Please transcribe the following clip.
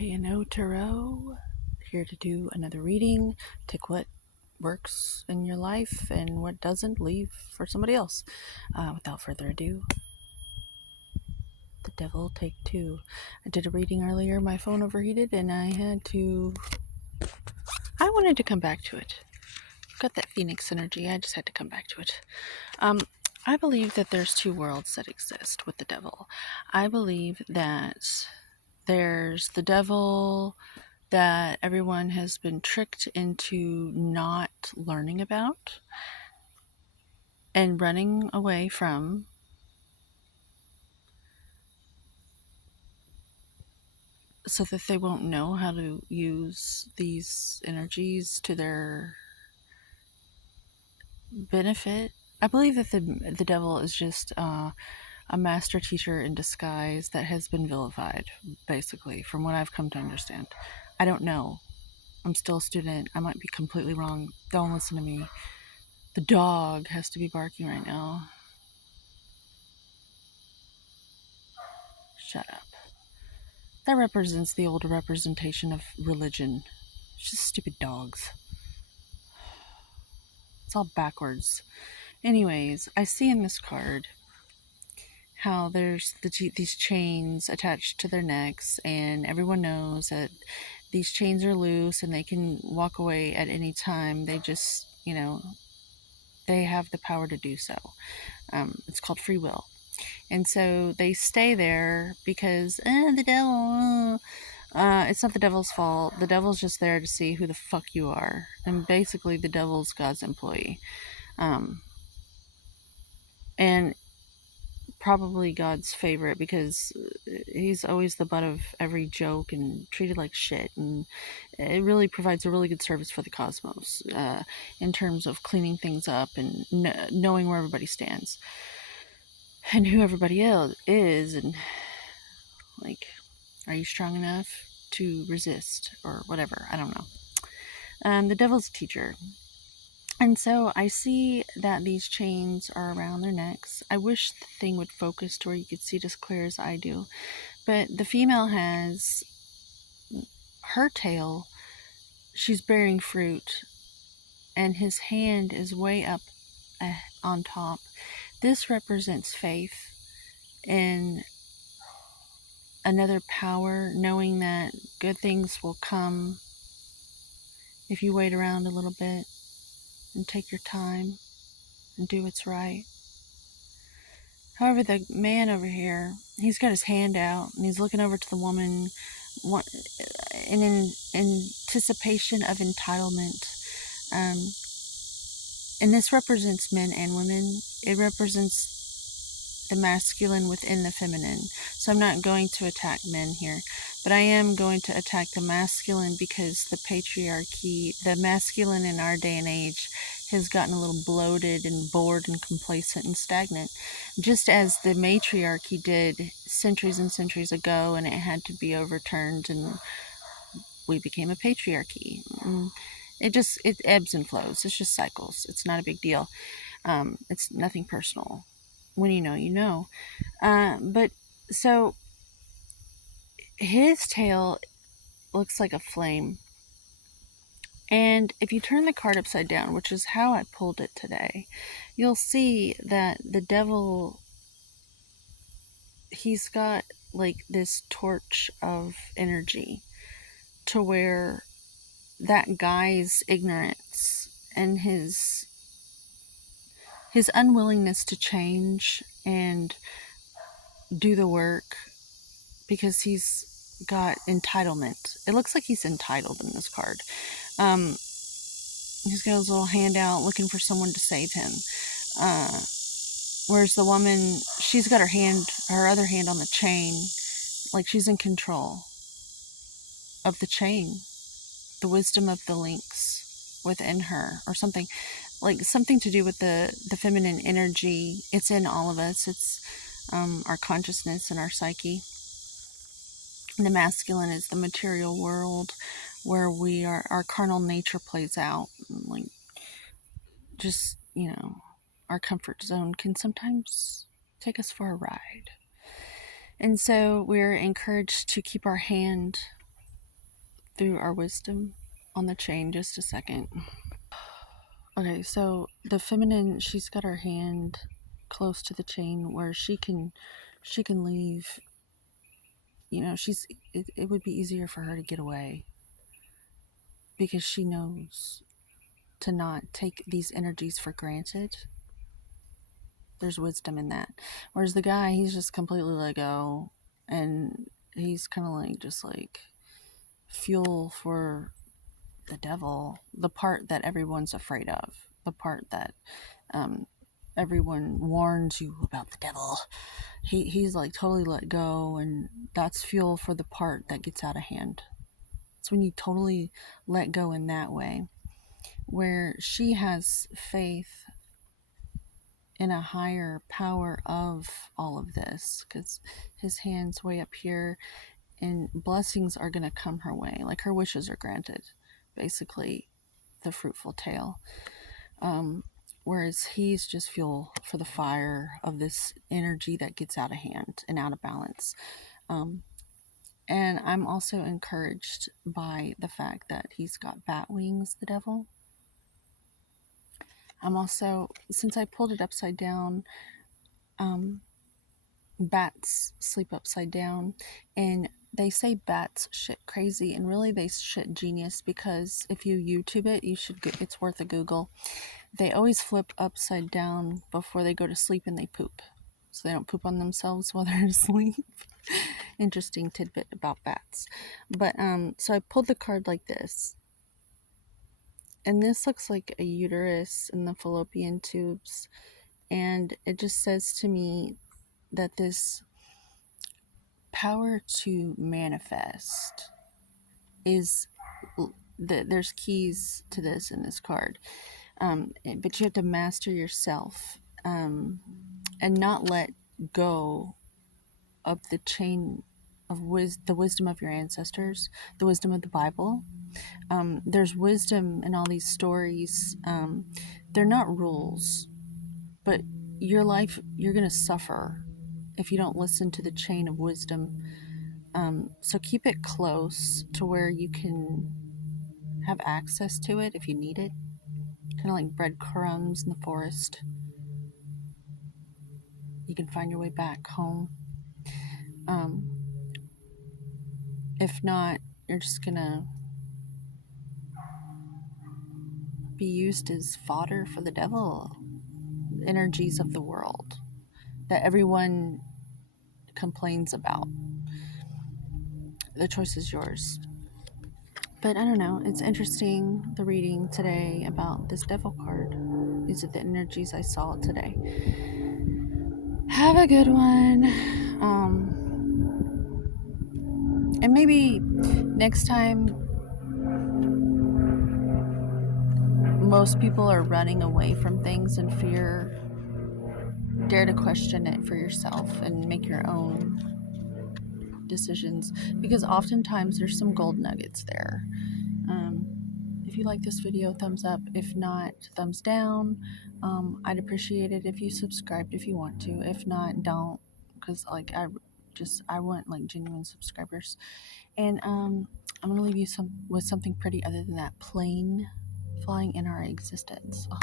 KNO Tarot, here to do another reading. Take what works in your life and what doesn't, leave for somebody else. Without further ado, the Devil, take two. I did a reading earlier, my phone overheated, and I wanted to come back to it. Got that Phoenix energy, I just had to come back to it. I believe that there's two worlds that exist with the Devil. I believe that there's the Devil that everyone has been tricked into not learning about and running away from, so that they won't know how to use these energies to their benefit. I believe that the devil is just a master teacher in disguise that has been vilified, basically, from what I've come to understand. I don't know. I'm still a student. I might be completely wrong. Don't listen to me. The dog has to be barking right now. Shut up. That represents the old representation of religion. It's just stupid dogs. It's all backwards. Anyways, I see in this card how there's these chains attached to their necks, and everyone knows that these chains are loose and they can walk away at any time. They just, they have the power to do so. It's called free will. And so they stay there because, the devil, it's not the devil's fault. The devil's just there to see who the fuck you are. And basically, the devil's God's employee. And probably God's favorite, because he's always the butt of every joke and treated like shit. And it really provides a really good service for the cosmos in terms of cleaning things up and knowing where everybody stands and who everybody else is. And, like, are you strong enough to resist or whatever? I don't know. The devil's a teacher. And so I see that these chains are around their necks. I wish the thing would focus to where you could see it as clear as I do. But the female has her tail. She's bearing fruit. And his hand is way up on top. This represents faith in another power, knowing that good things will come if you wait around a little bit and take your time and do what's right. However, the man over here, he's got his hand out and he's looking over to the woman in anticipation of entitlement. And this represents men and women. It represents the masculine within the feminine. So I'm not going to attack men here, but I am going to attack the masculine, because the patriarchy, the masculine in our day and age, has gotten a little bloated and bored and complacent and stagnant, just as the matriarchy did centuries and centuries ago, and it had to be overturned and we became a patriarchy. It ebbs and flows. It's just cycles. It's not a big deal. It's nothing personal. When you know, you know. But so his tail looks like a flame. And if you turn the card upside down, which is how I pulled it today, you'll see that the devil, he's got like this torch of energy, to where that guy's ignorance and his unwillingness to change and do the work, because he's got entitlement. It looks like he's entitled in this card. He's got his little hand out looking for someone to save him. Whereas the woman, she's got her other hand on the chain, like she's in control of the chain, the wisdom of the links within her, or something. Like something to do with the feminine energy. It's in all of us. It's our consciousness and our psyche. And the masculine is the material world, where our carnal nature plays out. Like, just, our comfort zone can sometimes take us for a ride. And so we're encouraged to keep our hand through our wisdom on the chain just a second. Okay, so the feminine, she's got her hand close to the chain where she can leave. You know, it would be easier for her to get away because she knows to not take these energies for granted. There's wisdom in that. Whereas the guy, he's just completely let go, and he's kind of like just like fuel for the devil, the part that everyone's afraid of, the part that everyone warns you about the devil. He's like totally let go, and that's fuel for the part that gets out of hand. It's when you totally let go in that way, where she has faith in a higher power of all of this, because his hand's way up here, and blessings are going to come her way, like her wishes are granted, basically the fruitful tale. Whereas he's just fuel for the fire of this energy that gets out of hand and out of balance. And I'm also encouraged by the fact that he's got bat wings, the devil. I'm also, since I pulled it upside down, bats sleep upside down, and they say bats shit crazy, and really they shit genius, because if you YouTube it, it's worth a Google. They always flip upside down before they go to sleep, and they poop, so they don't poop on themselves while they're asleep. Interesting tidbit about bats. But so I pulled the card like this, and this looks like a uterus and the fallopian tubes, and it just says to me that this power to manifest is there's keys to this in this card, but you have to master yourself, and not let go of the chain of the wisdom of your ancestors, the wisdom of the Bible. There's wisdom in all these stories. They're not rules, but your life, you're going to suffer if you don't listen to the chain of wisdom. So keep it close to where you can have access to it if you need it. Kind of like breadcrumbs in the forest. You can find your way back home. If not, you're just gonna be used as fodder for the devil. Energies of the world that everyone complains about. The choice is yours. But I don't know, it's interesting, the reading today about this devil card. These are the energies I saw today. Have a good one. And maybe next time, most people are running away from things in fear. Dare to question it for yourself and make your own decisions, because oftentimes there's some gold nuggets there. If you like this video, thumbs up. If not, thumbs down. I'd appreciate it if you subscribed if you want to. If not, don't, because like I want like genuine subscribers. And I'm gonna leave you with something pretty other than that plane flying in our existence. Oh.